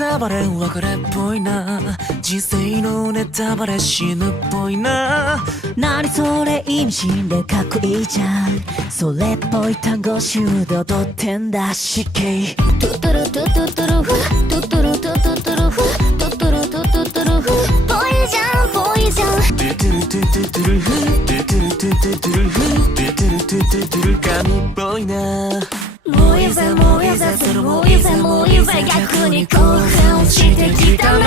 タバレ別れっぽいな、人生のネタバレ死ぬっぽいな。何それ意味深でかっこいいじゃん、それっぽい単語集で踊ってんだしけ。トゥトゥルトゥトゥトゥルフトゥトゥルトゥトゥトゥルフトゥトゥルトゥトゥトゥルフぽいじゃんぽいじゃん。トゥトゥルトゥトゥトゥルフトゥトゥルトゥトゥトゥルフトゥトゥルトゥトゥトゥル神っぽいな。もういいぜもういいぜそれもういいぜもういいぜ逆に興奮してきたな。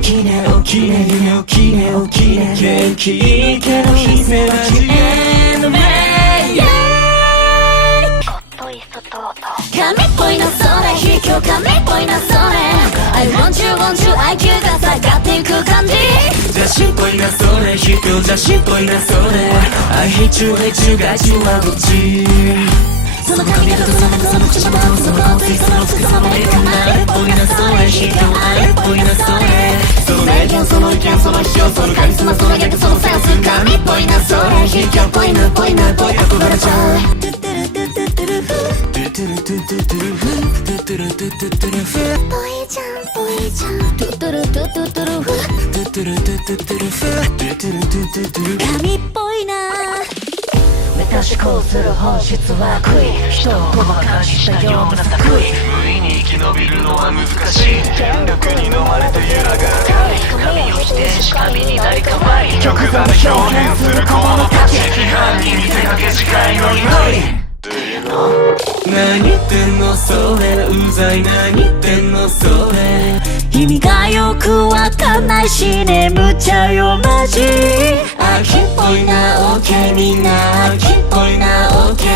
起きね起きね夢起きね起きね元気いいけど日せはジエンドメイ神っぽいなそれ卑怯神っぽいなそれ I want you want you IQ が下がっていく感じ。邪神っぽいなそれ卑怯邪神っぽいなそれ I hate you hate you guys youはどっち。その髪型とそのその口元その香水その服そのメイクあれっぽいなそれ卑怯あれっぽいなそれその名言その意見その批評そのカリスマその逆そのセンス神っぽいなそれ卑怯っぽいなっぽいなっぽい憧れちゃう。トゥトゥルトゥトゥトゥルフトゥトゥルトゥトゥトゥルフトゥトゥルトゥトゥトゥルフぽいじゃんぽいじゃんトゥトゥルトゥトゥトゥルフトゥトゥルトゥトゥトゥルフトゥトゥルトゥトゥトゥルフ神っぽいな。メタ思考する本質は悪意、人をごまかしたような作為。無意に生き延びるのは難しい、権力に飲まれて揺らがる神を否定し神になりかまい極端で表現する小物たち批判に見せかけ次回の祈り。何言ってんのそれうざい何言ってんのそれ意味がよくわかんないし眠っちゃうよマジ。秋っぽいな OK みんな秋っぽいな OK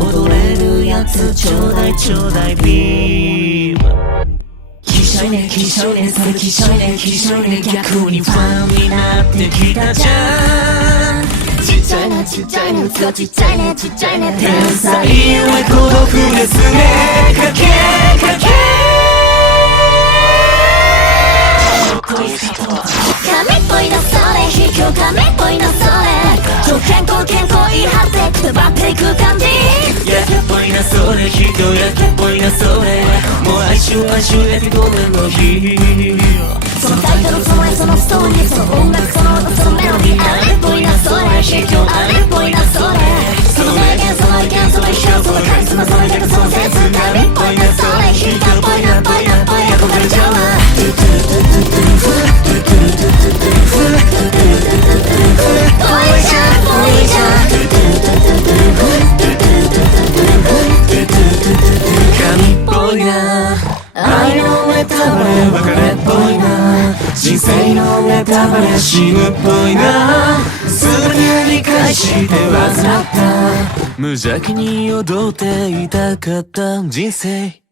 踊れるやつちょうだいちょうだいビーム。きしょいねきしょいねそれきしょいねきしょいね逆にファンになってきたじゃん。ちっちゃいねちっちゃいね器ちっちゃいねちっちゃいね天才ゆえ孤独ですねかけかけ神っぽいなそれ卑怯神っぽいなそれ超健康言い張ってくばっていく感じ。やけっぽいなそれ卑怯やけっぽいなそれもう哀愁哀愁エピゴメの日。そのタイトルその絵そのストーリーその音楽その音そのメロディーあれっぽいなそれ卑怯あれっぽいなそれその名言その意見その批評そのカリスマその逆そのセンス神っぽいなそれ卑怯っぽいなっぽいなっぽい憧れちゃうわ。トゥトゥルトゥトゥトゥルフトゥトゥルトゥトゥトゥルフトゥトゥルトゥトゥトゥルフぽいじゃんぽいじゃんトゥトゥルトゥトゥトゥルフトゥトゥルトゥトゥトゥルフトゥトゥルトゥトゥトゥルフ神っぽいな愛のネタバレ別れっぽいな人生のネタバレ死ぬっぽいなすべて理解して患った無邪気に踊っていたかった人生